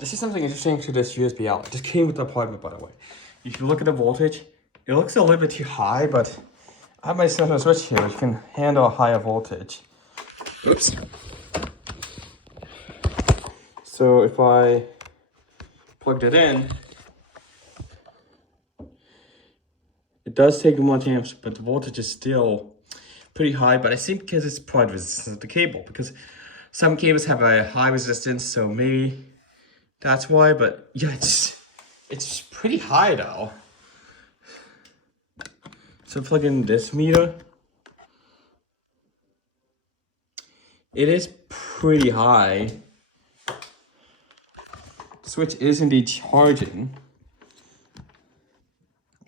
This is something interesting to this USB out. This came with the apartment, by the way. If you look at the voltage, it looks a little bit too high, but I have my center switch here, which can handle a higher voltage. Oops. So if I plugged it in, it does take 1 amps, but the voltage is still pretty high. But I think because it's probably resistance of the cable, because some cables have a high resistance, so maybe that's why. But yeah, it's pretty high though. So plug in this meter. It is pretty high. The switch is indeed charging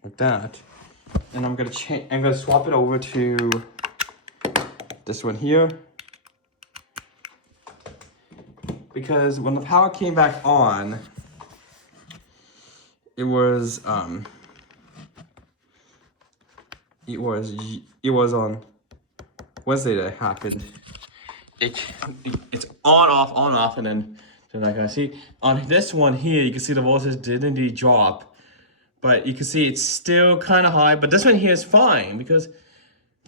like that. And I'm gonna swap it over to this one here. Because when the power came back on, it was on Wednesday that it happened. It's on off, and then like I see on this one here, you can see the voltage did indeed drop, but you can see it's still kind of high. But this one here is fine because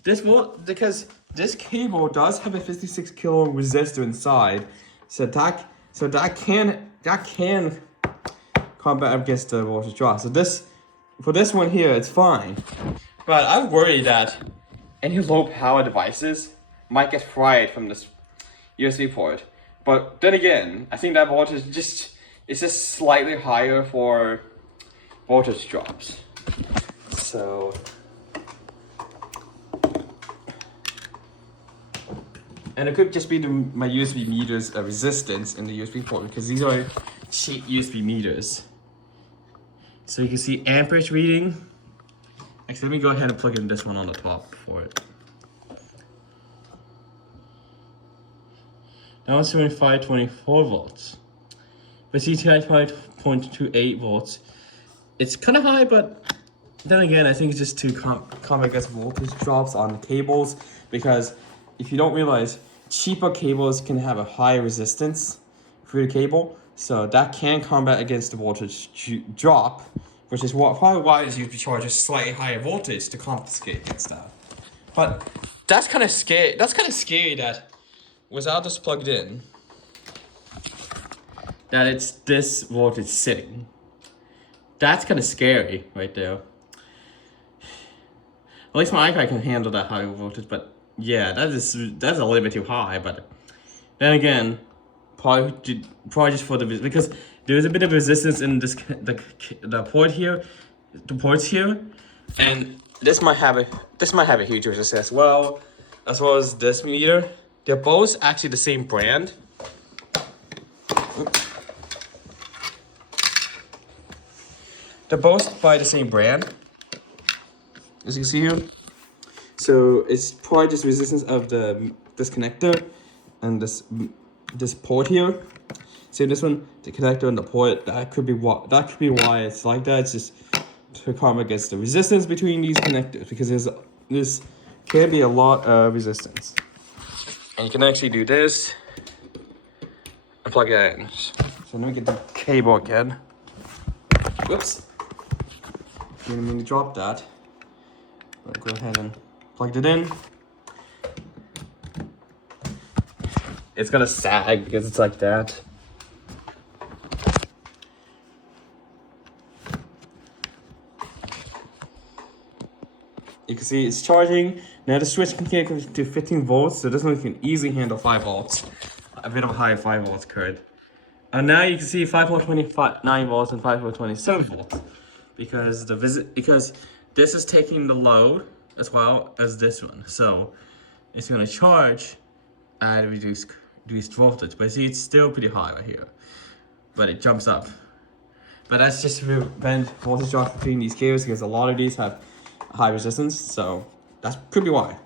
this cable does have a 56 kilo resistor inside, so that can combat against the voltage drop. So for this one here, it's fine. But I'm worried that any low power devices might get fried from this USB port. But then again, I think that voltage is just slightly higher for voltage drops. So and it could just be my USB meters resistance in the USB port, because these are cheap USB meters. So you can see amperage reading. Actually, let me go ahead and plug in this one on the top for it. Now it's 2524 volts. But see, 5.28 volts. It's kind of high, but then again, I think it's just to combat against voltage drops on the cables, because if you don't realize, cheaper cables can have a high resistance through the cable, so that can combat against the voltage drop, which is probably why this USB charger is slightly higher voltage to compensate against that. But that's kind of scary. That's kind of scary that without this plugged in, that it's this voltage sitting. That's kind of scary right there. At least my iPad can handle that high voltage, but yeah, that's a little bit too high. But then again, probably just for because there is a bit of resistance in the port here, the ports here, and this might have a huge resistance as well as this meter. They're both actually the same brand. They're both by the same brand, as you can see here. So it's probably just resistance of this connector and this port here. So this one, the connector and the port, that could be why it's like that. It's just to combat against the resistance between these connectors, because there's can be a lot of resistance. And you can actually do this and plug it in. So let me get the cable again. Whoops. Didn't mean to drop that. But go ahead and plug it in. It's gonna sag because it's like that. You can see it's charging. Now the switch can get to 15 volts, so this one can easily handle 5 volts. A bit of a high 5 volts current. And now you can see 5.29 volts and 5.27 volts. Because this is taking the load as well as this one. So it's gonna charge at reduced voltage. But see, it's still pretty high right here. But it jumps up. But that's just to prevent voltage drops between these cables, because a lot of these have high resistance, so that could be why.